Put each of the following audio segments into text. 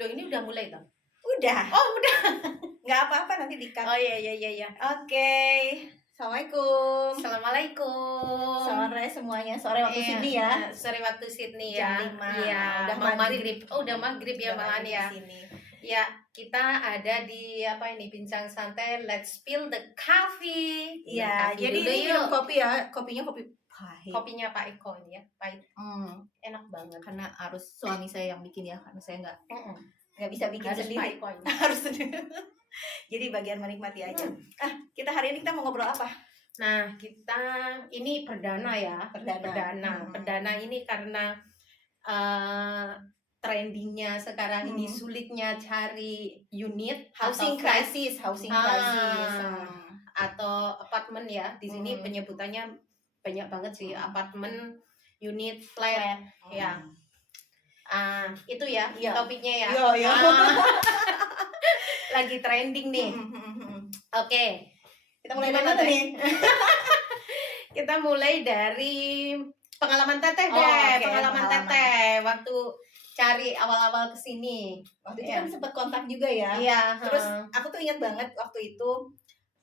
Loh ini udah mulai toh? Udah, Oh udah. nggak apa-apa nanti di-cut. Oh iya. Oke, Assalamualaikum. Assalamualaikum. Sore semuanya, sore waktu Iya, Sydney ya. Sore waktu Sydney Jam ya. 5. Iya, Udah mau maghrib. maghrib. Oh udah maghrib ya Udah malahan maghrib ya. di sini. Ya, kita ada di apa ini bincang santai. Let's spill the coffee. Iya, Coffee jadi dulu ini minum yuk. kopi ya. Kopinya kopi pahit. Kopinya Pak Eko ini ya, pahit. Enak banget. Karena harus suami saya yang bikin ya, karena saya Mm-mm. nggak bisa bikin Harus Pak sendiri. Eko ini. Harus sendiri. Jadi bagian menikmati aja. Kita hari ini kita mau ngobrol apa? Nah, kita ini perdana ya. Perdana. Perdana ini karena trendingnya sekarang ini sulitnya cari unit Housing atau flat crisis. atau apartemen ya. Di sini penyebutannya banyak banget sih, apartemen, unit, flat. Ya. Itu ya Iya. topiknya ya. Iya. Lagi trending nih. Oke. Kita mulai Gimana, dari mana Teh? nih? Kita mulai dari pengalaman Teteh deh. Oke, pengalaman Teteh waktu cari awal-awal kesini. Waktu itu Iya. kan sempat kontak juga ya. Iya. Terus aku tuh ingat banget waktu itu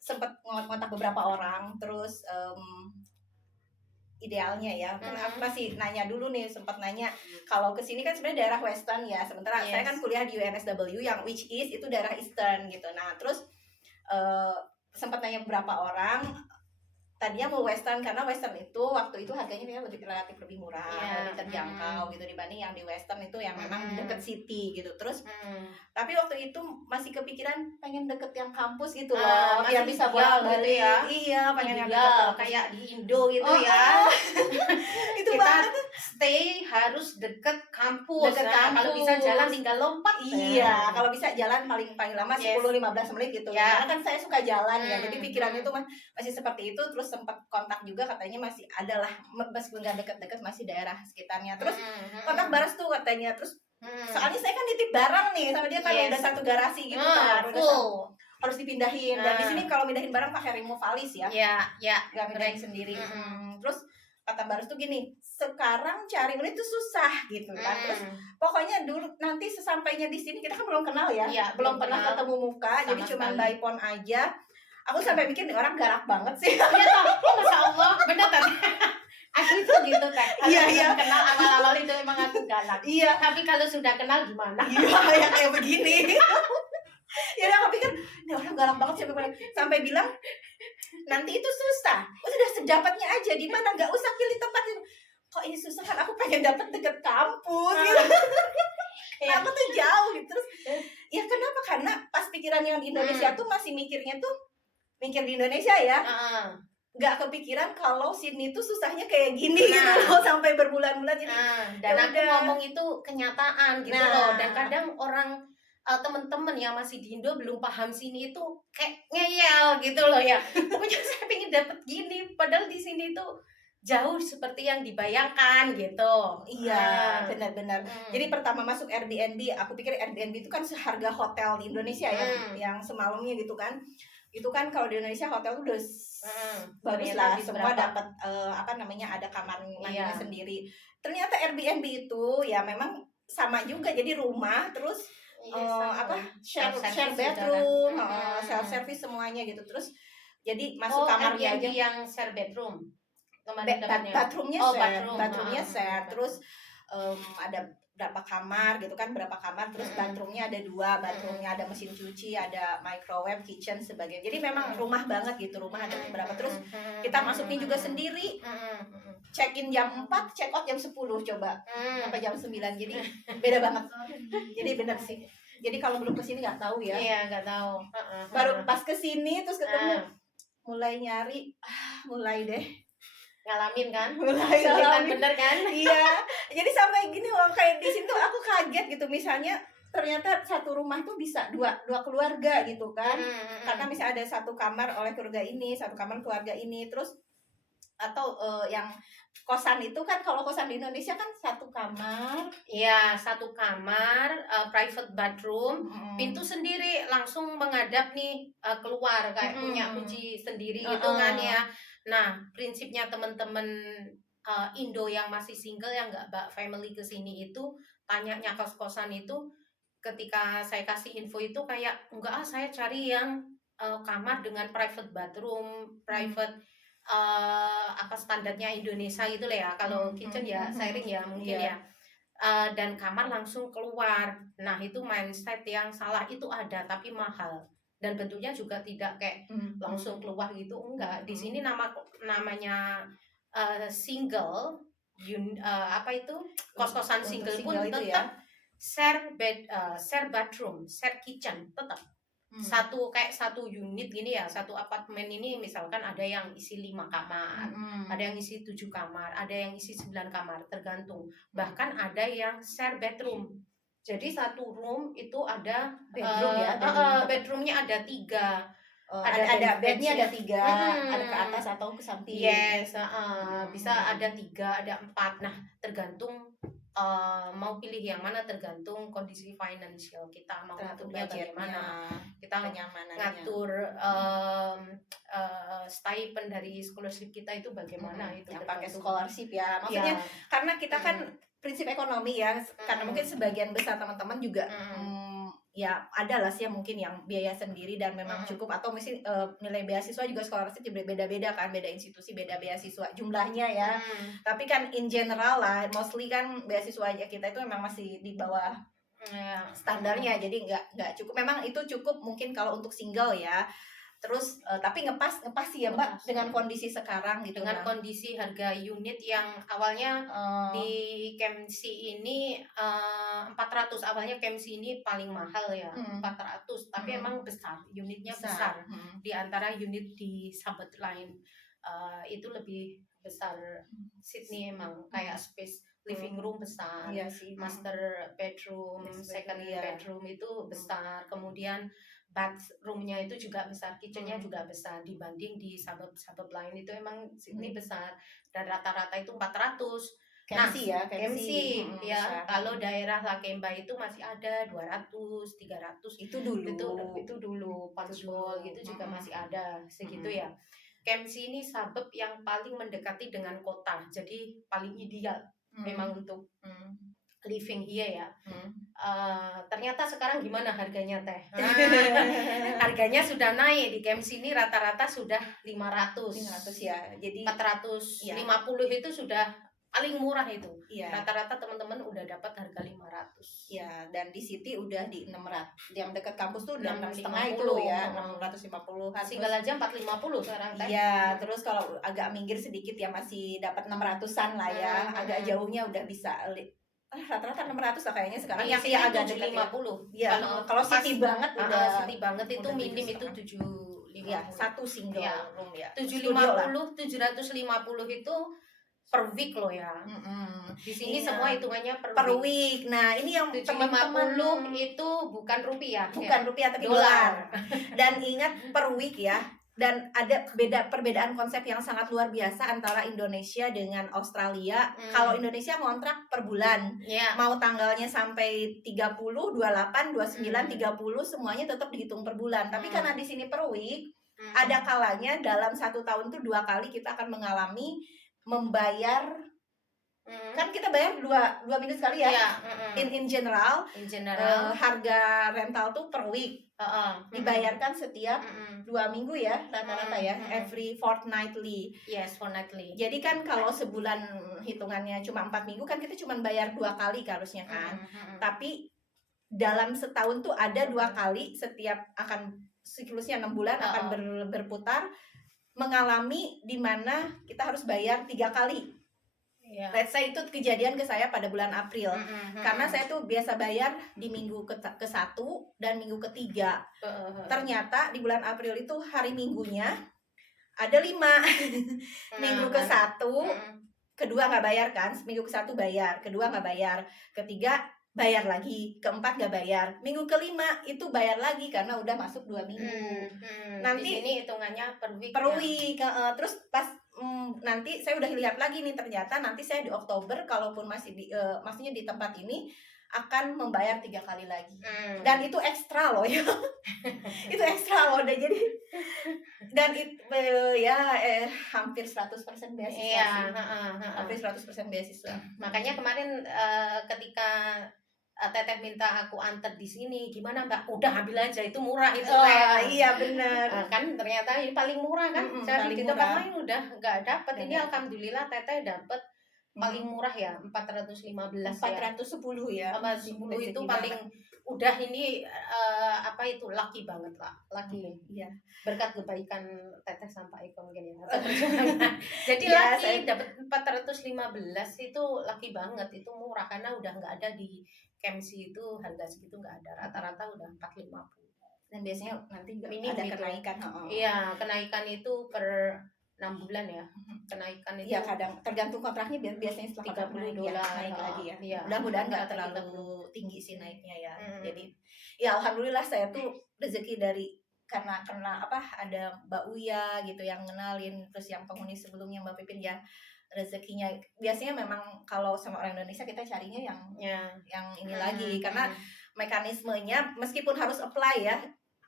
sempat ngontak beberapa orang. Terus idealnya ya, kan aku masih nanya dulu nih, sempat nanya kalau kesini kan sebenarnya daerah Western ya. Sementara saya kan kuliah di UNSW yang which is itu daerah Eastern gitu. Nah terus sempat nanya beberapa orang. Tadinya mau Western karena Western itu waktu itu harganya relatif lebih murah, lebih terjangkau gitu dibanding yang di Western itu yang memang deket city gitu. Terus tapi waktu itu masih kepikiran pengen deket yang kampus gitu loh, biar bisa bolak-balik gitu ya. Iya, pengen yang Ideal, deket kayak di Indo gitu ya. Itu Kita banget. stay harus deket kampus. Deket Nah, kalau kampus. bisa jalan tinggal lompat. Iya, kalau bisa jalan paling lama 10-15 menit gitu. Ya. Karena kan saya suka jalan ya. Jadi pikirannya tuh masih seperti itu. Terus sempat kontak juga, katanya masih ada lah, meskipun nggak deket-deket masih daerah sekitarnya. Terus kontak Baras tuh katanya. Terus soalnya saya kan nitip barang nih sama dia kan udah satu garasi gitu kan. Harus dipindahin. Dan di sini kalau pindahin barang pakai removalis ya. Iya. Nggak pindahin sendiri. Terus kata Baras tuh gini, sekarang cari unit tuh susah gitu kan. Terus pokoknya dulu nanti sesampainya di sini kita kan belum kenal ya, Iya, belum pernah kenal. ketemu muka, Sama jadi cuma sekali. by phone aja. Aku sampai mikir nih orang galak banget sih. Iya toh, Masya Allah, bener kan? Aku itu gitu Teh. Iya. Belum kenal awal-awal itu emang aku galak. Iya, Tapi kalau sudah kenal gimana? ya kayak begini. Ya udah aku pikir nih orang galak banget sampai bilang nanti itu susah. Udah sedapatnya aja di mana, nggak usah pilih tempat yang kok ini susah kan aku pengen dapet deket kampus gitu. Aku tuh jauh gitu. Terus ya kenapa? Karena pas pikiran yang di Indonesia tuh masih mikir di Indonesia ya. Nggak kepikiran kalau Sydney tuh susahnya kayak gini gitu loh, sampai berbulan-bulan. Jadi dan ya aku udah. ngomong itu kenyataan gitu loh. Dan kadang orang temen-temen yang masih di Indo belum paham sini itu kayak ngeyel gitu loh ya. Pokoknya saya pengen dapet gini, padahal di sini tuh jauh seperti yang dibayangkan gitu. Iya, benar-benar. Jadi pertama masuk Airbnb, aku pikir Airbnb itu kan seharga hotel di Indonesia ya, yang semalamnya gitu kan. Itu kan kalau di Indonesia hotel tuh udah bagus lah, semua dapat ada kamar mandinya sendiri. Ternyata Airbnb itu ya memang sama juga, jadi rumah terus share bedroom, self service semuanya gitu. Terus jadi masuk kamarnya aja yang share bedroom. Bathroomnya share. Terus ada berapa kamar gitu kan, terus bathroomnya ada 2, bathroomnya ada mesin cuci, ada microwave, kitchen sebagainya. Jadi memang rumah banget gitu, rumah ada berapa. Terus kita masuknya juga sendiri, check in jam 4, check out jam 10 coba, sampai jam 9. Jadi beda banget. Jadi benar sih. Jadi kalau belum kesini nggak tahu ya. Iya, nggak tahu. Baru pas kesini terus ketemu, mulai nyari, mulai deh. Ngalamin kan? Mulai ngalamin bener kan? Iya. Jadi sampai gini loh, kayak di situ aku kaget gitu. Misalnya ternyata satu rumah tuh bisa dua keluarga gitu kan. Karena misalnya ada satu kamar oleh keluarga ini, satu kamar keluarga ini, terus atau yang kosan itu kan, kalau kosan di Indonesia kan satu kamar. Iya, satu kamar, private bathroom, pintu sendiri langsung menghadap nih keluar, kayak punya kunci sendiri gitu kan ya. Nah, prinsipnya teman-teman Indo yang masih single, yang nggak family kesini itu, tanyanya kos-kosan itu ketika saya kasih info itu kayak enggak saya cari yang kamar dengan private bathroom, private apa standarnya Indonesia gitu lah ya. Kalau kitchen ya sharing ya mungkin ya. Dan kamar langsung keluar. Nah, itu mindset yang salah itu ada tapi mahal. Dan bentuknya juga tidak kayak langsung keluar gitu, enggak. Di sini namanya single apa itu? Kos-kosan single pun itu tetap share bed, share bathroom, share kitchen tetap. Satu unit gini ya, satu apartemen ini misalkan ada yang isi 5 kamar, ada yang isi 7 kamar, ada yang isi 9 kamar, tergantung. Bahkan ada yang share bedroom. Jadi satu room itu ada bedroom bedroomnya ada 3. Ada bednya ada 3, ada ke atas atau ke samping. Yes, bisa ada 3, ada 4. Nah, tergantung mau pilih yang mana, tergantung kondisi financial kita mau ngaturnya bagaimana, kita ngatur stipend dari scholarship kita itu bagaimana, itu yang pakai scholarship ya maksudnya karena kita kan prinsip ekonomi ya, karena mungkin sebagian besar teman-teman juga ya ada lah sih yang mungkin yang biaya sendiri dan memang cukup, atau mungkin nilai beasiswa juga scholarship beda-beda kan, beda institusi beda beasiswa jumlahnya ya. Tapi kan in general lah mostly kan beasiswanya kita itu memang masih di bawah standarnya, jadi nggak cukup. Memang itu cukup mungkin kalau untuk single ya. Terus tapi ngepas sih ya Mbak dengan kondisi sekarang gitu, dengan kondisi harga unit yang awalnya di KMC ini 400, awalnya KMC ini paling mahal ya 400, tapi emang besar, unitnya besar. Di antara unit di Sahabat lain itu lebih besar. Sydney emang kayak space living room besar, master bedroom, second bedroom itu besar, kemudian bathroomnya itu juga besar, kitchennya juga besar. Dibanding di suburb lain itu emang Sydney besar, dan rata-rata itu 400. KMC ya, KMC ya. Kalau daerah Lakemba itu masih ada 200, 300. Itu dulu Punchbowl gitu juga masih ada segitu ya. KMC ini suburb yang paling mendekati dengan kota, jadi paling ideal memang untuk living here ya. Ternyata sekarang gimana harganya Teh? Harganya sudah naik. Di KMC ini rata-rata sudah 500 ya. Jadi 450 itu sudah paling murah itu. Rata-rata teman-teman udah dapat harga 500. Ya, dan di City udah di 600. Yang dekat kampus tuh udah 650 itu ya, 650-an. Single aja 450 sekarang Teh. Iya, terus kalau agak minggir sedikit ya masih dapat 600-an lah ya. Agak jauhnya udah bisa rata-rata 600 lah kayaknya sekarang. Yang agak 750. Ya, kalau city banget udah city banget itu minim itu 750. Ya, satu single room ya. 750, 750 itu per week loh ya. Di sini semua hitungannya per week. Nah, ini yang 750 itu bukan rupiah. Bukan rupiah tapi dolar. Dan ingat per week ya. Dan ada perbedaan konsep yang sangat luar biasa antara Indonesia dengan Australia. Kalau Indonesia ngontrak per bulan, mau tanggalnya sampai 30, 28, 29, 30 semuanya tetap dihitung per bulan. Tapi karena di sini per week, ada kalanya dalam 1 tahun tuh 2 kali kita akan mengalami membayar. Kan kita bayar dua minggu sekali ya. In general harga rental tuh per week. Dibayarkan setiap 2 minggu ya rata-rata ya, every fortnightly. Yes, fortnightly. Jadi kan kalau sebulan hitungannya cuma 4 minggu kan kita cuma bayar 2 kali harusnya kan. Tapi dalam setahun tuh ada 2 kali, setiap akan siklusnya 6 bulan akan berputar, mengalami di mana kita harus bayar 3 kali. Let's say itu kejadian ke saya pada bulan April. Karena saya tuh biasa bayar di minggu ke-1 dan minggu ke-3. Ternyata di bulan April itu hari Minggunya ada 5. Minggu ke-1, kedua nggak bayar kan? Minggu ke-1 bayar, kedua nggak bayar, ketiga bayar lagi, keempat nggak bayar, minggu ke-5 itu bayar lagi karena udah masuk 2 minggu. Nanti di sini hitungannya per week. Terus pas nanti saya udah lihat lagi nih, ternyata nanti saya di Oktober kalaupun masih maksudnya di tempat ini akan membayar 3 kali lagi. Dan itu ekstra loh ya. Itu ekstra loh, jadi dan hampir 100% beasiswa. Hampir 100% beasiswa. Makanya kemarin ketika Teteh minta aku antar di sini, gimana Mbak? Udah ambil aja, itu murah itu Oh teh. iya bener. Kan ternyata ini paling murah kan, cari Paling di tempat murah. lain udah nggak dapet. Nggak Ini dapet. alhamdulillah teteh dapet paling murah ya, 415 ya. 410 ya. Sama 10 itu Rezeki paling banget. udah ini apa itu lucky banget lah, lucky. Iya. Berkat kebaikan teteh sampai Iko mungkin ya. Atau perjuangan. Jadi Iya, lucky dapat 415 itu lucky banget, itu murah karena udah nggak ada di KMC itu harga segitu nggak ada, rata-rata udah 450. Dan biasanya nanti juga Minim ada itu. kenaikan. Iya, kenaikan itu per 6 bulan ya. Kenaikan itu. Iya, kadang tergantung kontraknya, biasanya setelah kontrak naik, $30 naik lagi ya. Iya. Mudah-mudahan nggak Rata-rata terlalu tinggi sih naiknya ya. Mm-mm. Jadi ya alhamdulillah saya tuh rezeki dari karena ada Mbak Uya gitu yang ngenalin, terus yang penghuni sebelumnya Mbak Pipin ya, rezekinya biasanya memang kalau sama orang Indonesia kita carinya yang ini lagi, karena mekanismenya meskipun harus apply ya,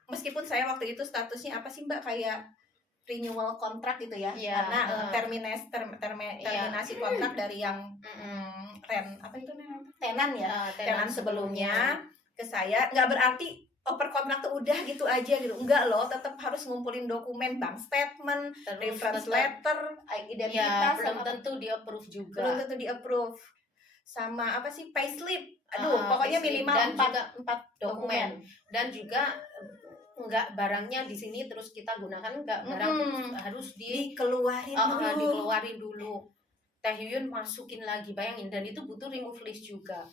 meskipun saya waktu itu statusnya apa sih Mbak, kayak renewal kontrak gitu ya, Iya, karena terminasi kontrak dari yang tenan ya, tenan sebelumnya ke saya, nggak berarti per kontrak tuh udah gitu aja gitu, enggak loh, tetap harus ngumpulin dokumen, bank statement, Terus reference tetap- letter, ya, identitas, belum tentu di approve juga. belum tentu di approve, sama payslip, pokoknya payslip. minimal Dan juga 4 dokumen. Dan juga enggak barangnya di sini terus kita gunakan, enggak, barang harus dikeluarin dikeluarin dulu. Teh Yuyun masukin lagi, bayangin, dan itu butuh remove list juga.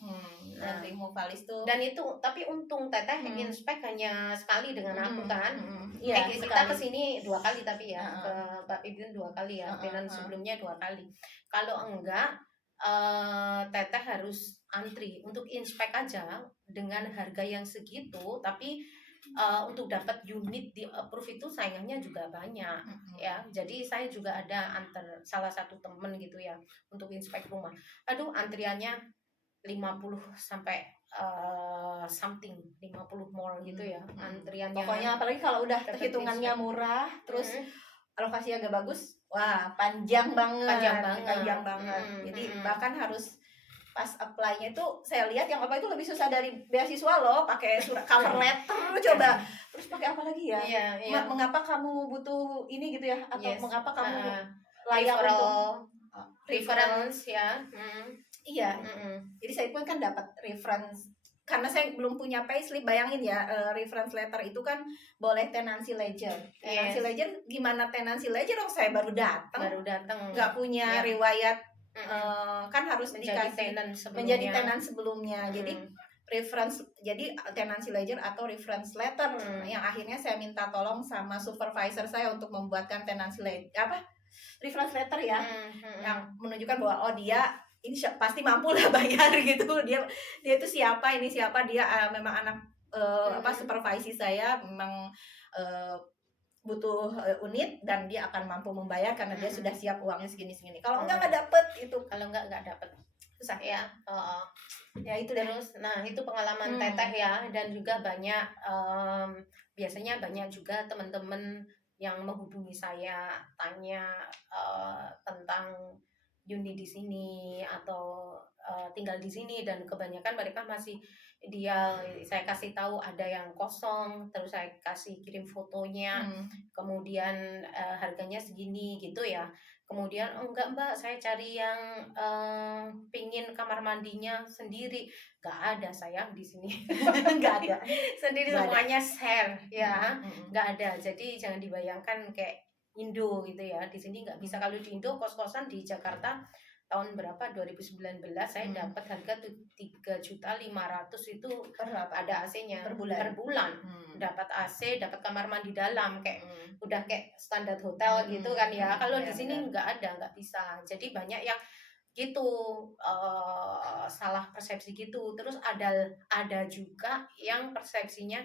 Dan remove list tuh. Dan itu tapi untung teteh inspek hanya sekali dengan aku kan. Iya, kita kesini 2 kali tapi ya, ke Mbak Pipin 2 kali ya, dan sebelumnya 2 kali. Kalau enggak teteh harus antri untuk inspek aja dengan harga yang segitu, tapi untuk dapat unit di approve itu saingannya juga banyak ya. Jadi saya juga ada antar salah satu temen gitu ya untuk inspek rumah. Aduh, antriannya 50 sampai something 50 mall gitu ya antriannya. Pokoknya apalagi kalau udah hitungannya murah, terus alokasi agak bagus, wah panjang banget. Jadi bahkan harus pas apply-nya itu saya lihat yang apa itu lebih susah dari beasiswa loh, pakai surat cover letter coba, terus pakai apa lagi ya? Iya. Mengapa kamu butuh ini gitu ya, atau mengapa kamu layak untuk reference ya. Iya. Jadi saya pun kan dapat reference karena saya belum punya payslip. Bayangin ya, reference letter itu kan boleh tenancy ledger. Tenancy ledger gimana, tenancy ledger dong, saya baru datang nggak punya riwayat, kan harus dikasih menjadi tenan sebelumnya. Jadi reference, jadi tenancy ledger atau reference letter yang akhirnya saya minta tolong sama supervisor saya untuk membuatkan tenancy ledger, reference letter ya, yang menunjukkan bahwa dia ini pasti mampu lah bayar gitu, dia itu siapa, ini siapa, dia memang anak supervisi saya, memang butuh unit dan dia akan mampu membayar karena dia sudah siap uangnya segini. Kalau enggak nggak dapet itu. Kalau enggak dapet, susah ya. Ya itu terus. Nah itu pengalaman teteh ya, dan juga banyak biasanya banyak juga teman-teman yang menghubungi saya tanya tentang unit di sini atau tinggal di sini, dan kebanyakan mereka masih saya kasih tahu ada yang kosong, terus saya kasih kirim fotonya, kemudian harganya segini gitu ya. Kemudian enggak Mbak, saya cari yang pingin kamar mandinya sendiri, nggak ada sayang di sini. Nggak ada sendiri, semuanya share ya. Nggak ada. Jadi jangan dibayangkan kayak Indo gitu ya, di sini nggak bisa. Kalau di Indo kos-kosan di Jakarta tahun berapa, 2019 saya dapat harga 3.500.000 itu ada AC-nya per bulan. Dapat AC, dapat kamar mandi dalam, kayak udah kayak standar hotel gitu kan ya. Kalau di sini nggak bisa. Jadi banyak yang gitu, salah persepsi gitu. Terus ada juga yang persepsinya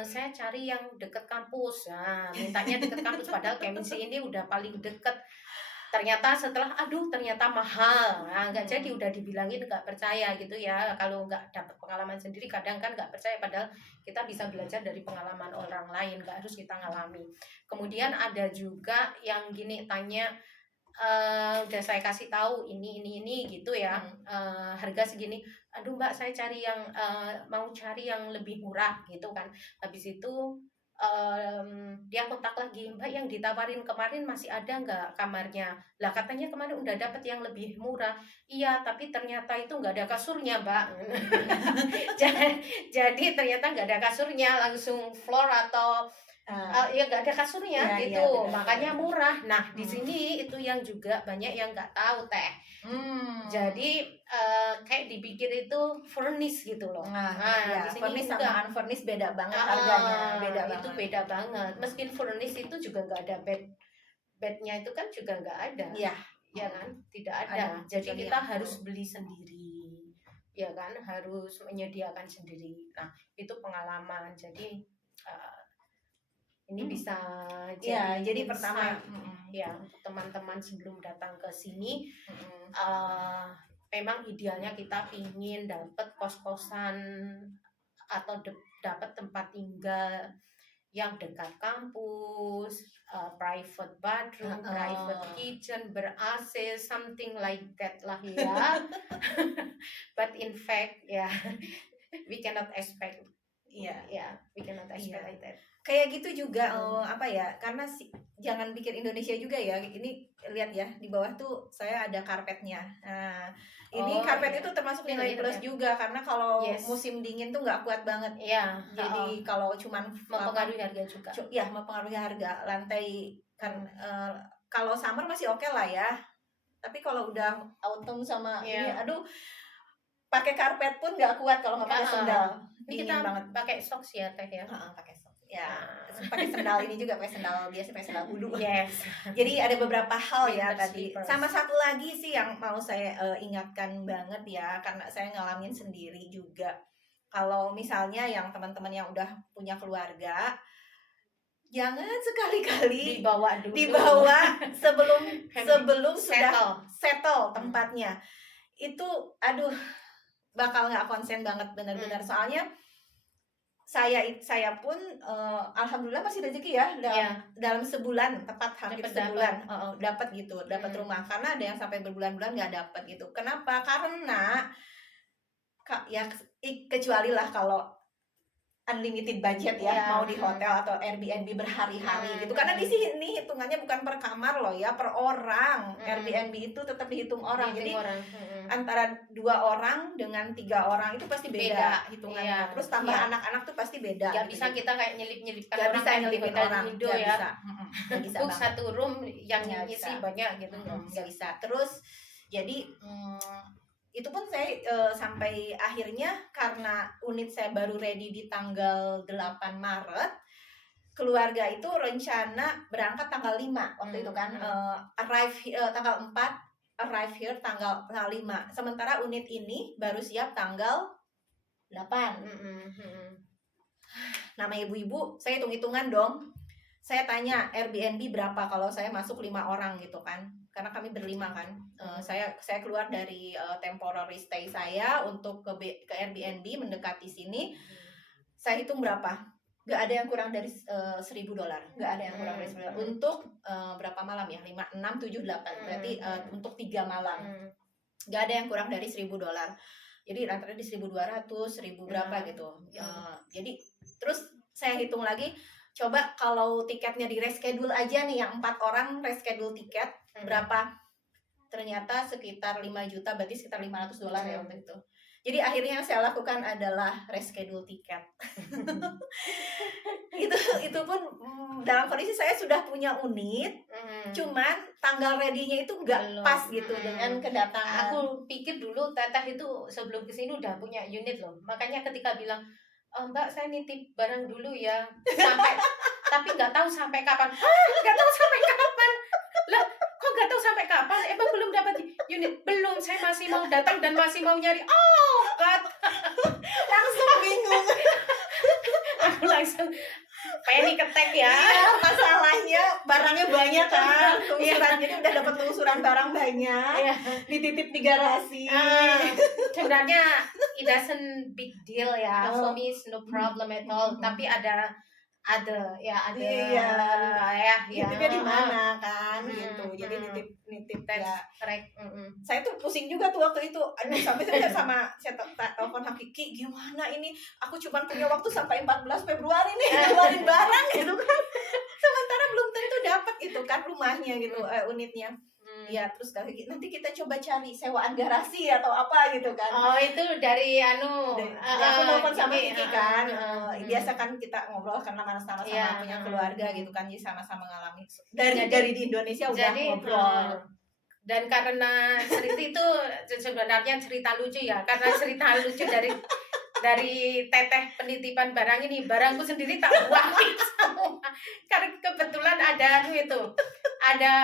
saya cari yang deket kampus, mintanya deket kampus, padahal KMC ini udah paling deket. Ternyata ternyata mahal, nggak jadi, udah dibilangin nggak percaya gitu ya. Kalau nggak dapat pengalaman sendiri kadang kan nggak percaya, padahal kita bisa belajar dari pengalaman orang lain, nggak harus kita ngalami. Kemudian ada juga yang gini tanya, udah saya kasih tahu ini gitu ya, harga segini, aduh mbak saya cari yang mau cari yang lebih murah gitu kan. Habis itu dia kontak lagi, mbak yang ditawarin kemarin masih ada nggak kamarnya, lah katanya kemarin udah dapet yang lebih murah. Iya tapi ternyata itu nggak ada kasurnya mbak. Jadi ternyata nggak ada kasurnya, langsung floor atau ya nggak ada kasurnya Iya, gitu, iya, benar, makanya benar. murah. Nah di sini itu yang juga banyak yang nggak tahu teh. Jadi kayak dipikir itu furnish gitu loh. Nah, Nah ya, di sini furnish enggak. sama unfurnish beda banget harganya, beda Itu banget. beda banget. Meski furnish itu juga nggak ada bednya itu kan juga nggak ada. Iya. Ya kan, tidak ada. Jadi kecuali kita yang- harus beli sendiri. Ya kan, harus menyediakan sendiri. Nah itu pengalaman. Jadi ini bisa Ya, jadi insight, pertama ya untuk teman-teman sebelum datang ke sini, memang idealnya kita ingin dapat kos-kosan atau dapat tempat tinggal yang dekat kampus, private bathroom, private kitchen, ber-AC, something like that lah ya. But in fact ya, we cannot expect. We cannot expect like that. Kayak gitu juga apa ya, karena jangan pikir Indonesia juga ya, ini lihat ya di bawah tuh saya ada karpetnya. Nah ini karpet itu termasuk nilai plus juga, karena kalau musim dingin tuh nggak kuat banget. Jadi kalau cuman mempengaruhi harga juga. Ya mempengaruhi harga. Lantai kan kalau summer masih oke lah ya, tapi kalau udah autumn sama ini, aduh pakai karpet pun nggak kuat kalau nggak pakai sendal. Ini kita banget pakai socks ya teh ya. Pakai socks ya, pakai sendal ini juga, pakai sendal biasa, pakai sendal bulu. Yes. Jadi ada beberapa hal ya tadi. Sama satu lagi sih yang mau saya ingatkan banget ya, karena saya ngalamin sendiri juga. Kalau misalnya yang teman-teman yang udah punya keluarga, jangan sekali-kali dibawa sebelum sudah settle tempatnya. Itu aduh bakal nggak konsen banget benar-benar. Soalnya saya pun alhamdulillah masih rezeki ya dalam sebulan, tepat hampir sebulan dapat gitu, dapat rumah. Karena ada yang sampai berbulan-bulan nggak dapat gitu. Kenapa? Karena ya kecuali lah kalau unlimited budget ya, mau di hotel atau Airbnb berhari-hari gitu. Karena di sini hitungannya bukan per kamar loh ya, per orang. Airbnb itu tetap dihitung orang. Jadi antara 2 orang dengan 3 orang itu pasti beda hitungannya. Terus tambah anak-anak tuh pasti beda. Gak bisa kita kayak nyelip-nyelipkan orang. Gak bisa nyelipin orang. Indo ya. Gak bisa banget. Satu room yang isi banyak gitu. Gak bisa. Terus jadi itu pun saya sampai akhirnya, karena unit saya baru ready di tanggal 8 Maret, keluarga itu rencana berangkat tanggal 5 waktu itu kan, tanggal 4 arrive here tanggal 5, sementara unit ini baru siap tanggal 8. Nama ibu-ibu saya hitung-hitungan dong, saya tanya Airbnb berapa kalau saya masuk 5 orang gitu kan, karena kami berlima kan. Saya keluar dari temporary stay saya untuk ke Airbnb mendekati sini. Saya hitung berapa, gak ada yang kurang dari $1,000, gak ada yang kurang dari $1,000 untuk berapa malam ya, 5, 6, 7, 8 berarti untuk 3 malam. Gak ada yang kurang dari $1,000. Jadi rata-rata di 1.200, 1.000 berapa gitu. Jadi terus saya hitung lagi, coba kalau tiketnya di reschedule aja nih, yang 4 orang reschedule tiket berapa? Ternyata sekitar 5 juta, berarti sekitar $500 ya waktu itu. Jadi akhirnya yang saya lakukan adalah reschedule tiket. itu pun dalam kondisi saya sudah punya unit, cuman tanggal ready-nya itu nggak pas gitu dengan kedatangan. Aku pikir dulu Teteh itu sebelum kesini udah punya unit loh. Makanya ketika bilang, Mbak saya nitip barang dulu ya, tapi nggak tahu sampai kapan. Nggak tahu sampai kapan? Lah, kok nggak tahu sampai kapan? Emang belum dapat unit? Belum, saya masih mau datang dan masih mau nyari. Oh, God. Langsung bingung. Aku langsung panic attack ya. Iya, masalahnya barangnya banyak kan. Lungsuran, jadi udah dapat lungsuran barang banyak. Dititip di garasi. Sebenarnya it doesn't big deal ya. For me it's no problem at all. Tapi ada ada Iya. ya Nitipnya di mana kan Mm, gitu. Jadi mm. nitip That's ya. correct. Saya tuh pusing juga tuh waktu itu. Aduh, sampai saya telepon Hakiki, gimana ini? Aku cuma punya waktu sampai 14 Februari nih ngeluarin barang gitu kan. Sementara belum tentu dapat gitu kan rumahnya gitu, unitnya. Ya terus nanti kita coba cari sewaan garasi atau apa gitu kan. Oh, itu dari Aku nelfon sama Kiki, Kiki kan. Biasa kan kita ngobrol karena sama-sama Iya, punya keluarga gitu kan, jadi sama-sama ngalami. Jadi- Dari di Indonesia udah jadi, ngobrol. dan karena cerita itu sebenarnya cerita lucu ya, karena cerita lucu dari teteh penitipan barang ini, barangku sendiri tak buangin semua karena kebetulan ada ada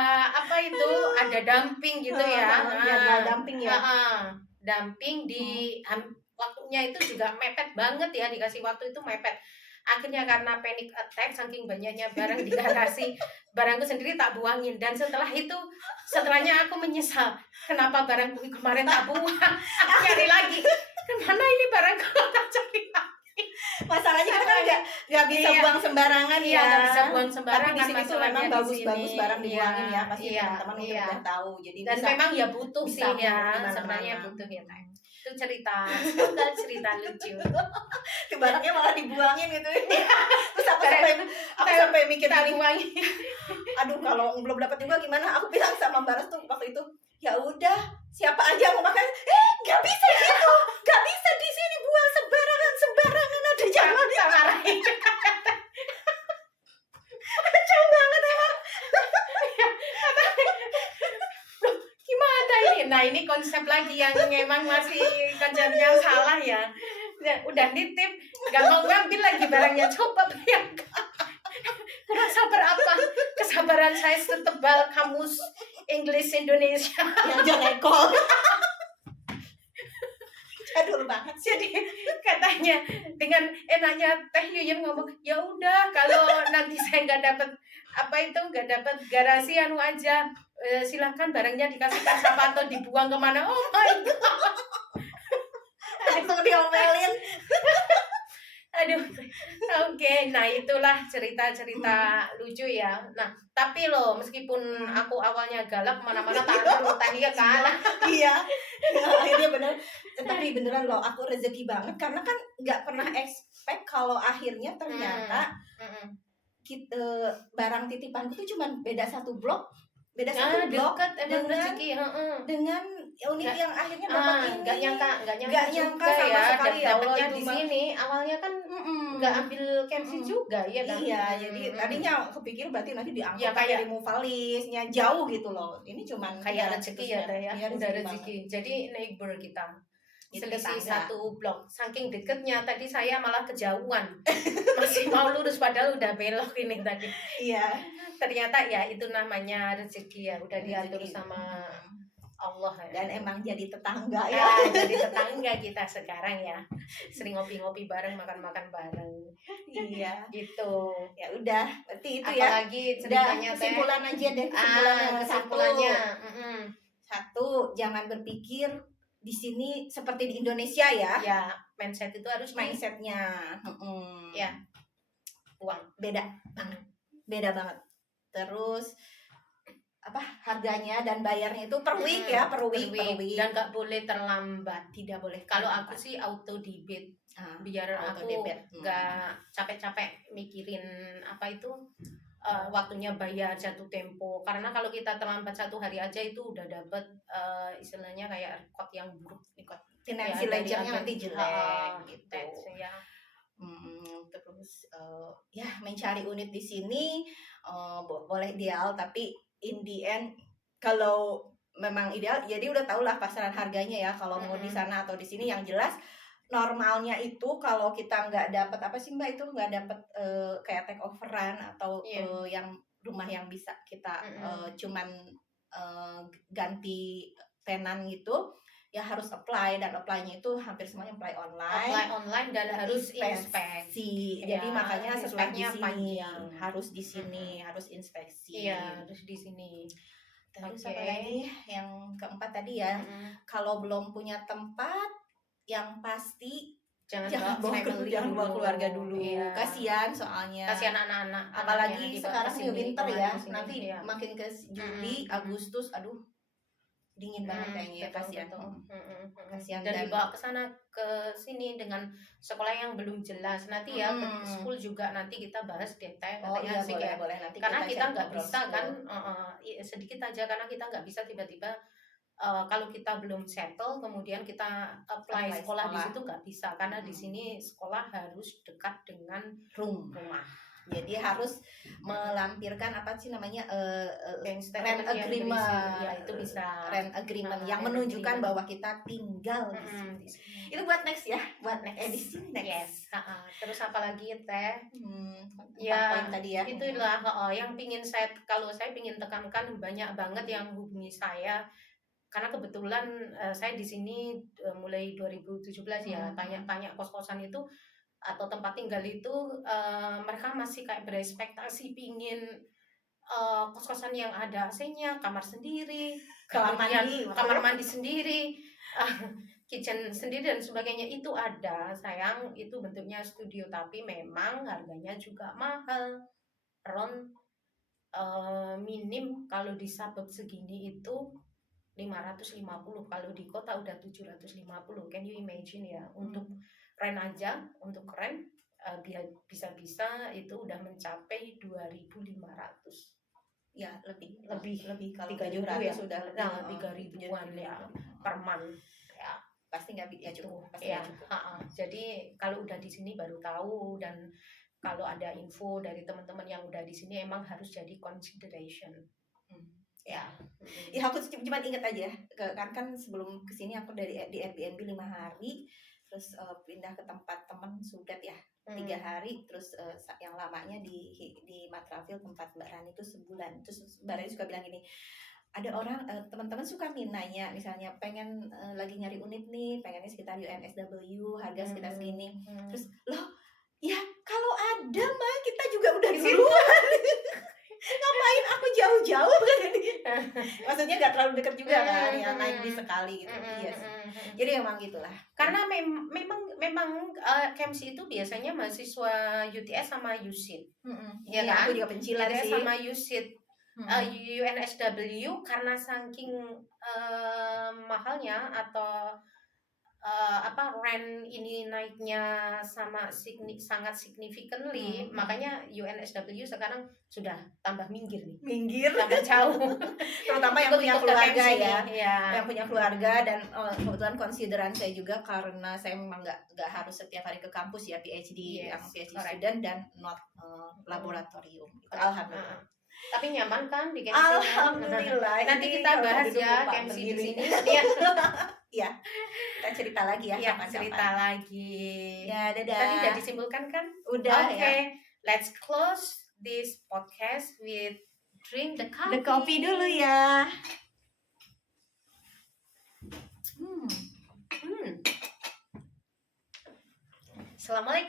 dumping gitu ya. Jadwal dumping ya. Dumping di waktunya itu juga mepet banget ya, dikasih waktu itu mepet. Akhirnya karena panic attack saking banyaknya barang di garasi, barangku sendiri tak buangin, dan setelahnya aku menyesal kenapa barangku kemarin tak buang. Aku cari lagi, kemana ini barangku, tak cari lagi. Masalahnya kita kan nggak bisa Iya. buang sembarangan Iya, ya. nggak bisa buang sembarangan. Tapi di sini tuh masalahnya memang di bagus-bagus sini. barang dibuangin ya. Pasti Iya, teman-teman mungkin iya. udah tahu. Jadi Dan bisa, memang ya butuh bisa sih ya, dimana-mana. sebenarnya butuh ya. Itu semoga cerita lucu. tuh barangnya malah dibuangin gitu. Terus aku sampai mikir Kita gini, buangin. aduh kalau belum dapat juga gimana? Aku bilang sama Baras tuh waktu itu, ya udah siapa aja mau makan, nggak bisa gitu, nggak bisa di sini buang sembarangan ada jangan. Kita marahin. Kacau banget emang. Gimana ini? Nah, ini konsep lagi yang memang masih konsepnya salah ya. Udah nitip, nggak mau ngambil lagi barangnya, coba bayangkan. Kurang sabar apa? Kesabaran saya setebal kamus English Indonesia. Yang Jonekol. Jadul banget sih. Jadi katanya dengan enaknya Teh Yuyun ngomong, ya udah kalau nanti saya nggak dapat garasi aja, silakan barangnya dikasihkan siapa atau dibuang kemana. Oh my god. Langsung diomelin. Aduh, oke. Nah itulah cerita-cerita lucu ya. Nah tapi loh, meskipun aku awalnya galak kemana-mana, tak ada tadi ya kalah. Iya. Akhirnya bener. Tapi beneran loh, aku rezeki banget karena kan nggak pernah expect kalau akhirnya ternyata kita barang titipanku tuh cuma beda satu blok. Beda satu blok dekat emang dengan rezeki. dengan unit yang akhirnya dapat ini. Nggak nyangka Nggak nyangka juga sama ya, sekali ya, Allah, dapatnya itu di mah. sini. Awalnya kan nggak ambil KFC juga ya kan. Iya, jadi tadinya kepikir berarti nanti diangkut Ya, pakai kayak remove valisnya jauh gitu loh. Ini cuman kayak rezeki ya Teh ya. Iya, Udah banget. rezeki. Jadi neighbor kita. Itu Selisih tetangga. 1 blok. Saking deketnya tadi saya malah kejauhan. Masih mau lurus padahal udah belok ini tadi. Iya. Ternyata ya itu namanya rezeki ya. Udah diatur Rezeki. sama Allah ya. Dan emang jadi tetangga ya. Jadi tetangga kita sekarang ya. Sering ngopi-ngopi bareng, makan-makan bareng. Iya. Gitu. Ya udah, berarti itu ya. Apalagi Udah, ceritanya Teh. kesimpulan aja deh, Kesimpulannya. Satu, jangan berpikir di sini seperti di Indonesia ya. Ya, mindset itu harus Mindsetnya. Ya. Uang. Beda banget. Terus apa harganya dan bayarnya itu per week ya, per week. Dan nggak boleh terlambat, tidak boleh. Kalau aku sih auto debit, biar auto aku debit. nggak capek-capek mikirin waktunya bayar jatuh tempo. Karena kalau kita terlambat 1 hari aja itu udah dapet istilahnya kayak record yang buruk, Financial ledgernya nanti jelek gitu. Ya. Terus ya mencari unit di sini boleh ideal, tapi in the end kalau memang ideal jadi udah tau lah pasaran harganya ya kalau mau di sana atau di sini. Yang jelas normalnya itu kalau kita nggak dapat apa sih Mbak, itu nggak dapat kayak take overan atau yang rumah yang bisa kita cuman ganti tenan gitu ya, harus apply, dan apply-nya itu hampir semuanya apply online dan harus inspeksi. Jadi makanya setelah di inspeksinya sini panjang. harus di sini, harus inspeksi. Iya, harus di sini. Terus apa lagi? Yang keempat tadi ya, kalau belum punya tempat yang pasti jangan jangan bawa keluarga dulu. Iya. Kasihan soalnya. Kasihan anak-anak. Apalagi anaknya sekarang kesini, new winter ya. kesini, Nanti iya. makin ke Juli, Agustus, aduh dingin banget kayaknya ya, kasihan. Kasihan Dan dan dibawa ke sana ke sini dengan sekolah yang belum jelas. Nanti ya ke school juga nanti kita bahas detail oh katanya iya sih kayak. boleh nanti Karena kita cari nggak ngobrol bisa school. kan sedikit aja karena kita nggak bisa tiba-tiba kalau kita belum settle kemudian kita apply sekolah di situ nggak bisa karena di sini sekolah harus dekat dengan rumah. Jadi harus melampirkan apa sih namanya Rent agreement. Ya, itu bisa. Rent agreement yang rent menunjukkan agreement. bahwa kita tinggal di sini. di sini. Itu buat next ya, buat next edisi next. Yes. Terus apa lagi Teh? Ya poin tadi ya. Itulah yang pingin kalau saya pingin tekankan banyak banget yang hubungi saya karena kebetulan saya di sini mulai 2017 ya tanya kos-kosan itu atau tempat tinggal itu mereka masih kayak berekspektasi pingin kos-kosan yang ada AC-nya, kamar sendiri, kamar mandi sendiri, kitchen sendiri dan sebagainya itu ada. Sayang itu bentuknya studio tapi memang harganya juga mahal. Around minim kalau di suburb segini itu 550, kalau di kota udah 750. Can you imagine ya untuk rent aja, untuk rent bisa-bisa itu udah mencapai 2.500. Ya, lebih kalau 3.000 700 ya. sudah Nah, 3.000-an ya per month. Ya, pasti nggak cukup. Jadi kalau udah di sini baru tahu dan kalau ada info dari teman-teman yang udah di sini emang harus jadi consideration. Ya aku cuma ingat aja kan sebelum kesini aku di Airbnb 5 hari terus pindah ke tempat teman Sudat ya 3 hari terus yang lamanya di Matraville tempat Mbak Rani itu sebulan. Terus Mbak Rani suka bilang gini, ada orang teman-teman suka nanya misalnya pengen lagi nyari unit nih, pengennya sekitar UNSW harga sekitar segini. Terus loh ya kalau ada mah kita juga udah duluan. Ngapain aku jauh-jauh kan ini? Maksudnya nggak terlalu dekat juga kan, yang naik bis sekali gitu. Yes. Jadi emang gitulah. Karena memang KMC itu biasanya mahasiswa UTS sama USIT. Ya kan? Aku juga pencilan sih. sama USIT. UNSW karena saking mahalnya atau rent ini naiknya sangat significantly, makanya UNSW sekarang sudah tambah minggir, tambah jauh. Terutama yang punya keluarga ya, yang punya keluarga dan kebetulan konsideran saya juga karena saya memang nggak harus setiap hari ke kampus ya, PhD yang PhD student dan not laboratorium. Alhamdulillah. Tapi nyaman kan di KMC? Alhamdulillah. Nanti kita bahas ya KMC di sini. Ya, kita cerita lagi ya. Cerita lagi. Ya, dadah. Tadi udah disimpulkan kan? Udah ya. Let's close this podcast with drink the coffee. The coffee dulu ya. Assalamualaikum.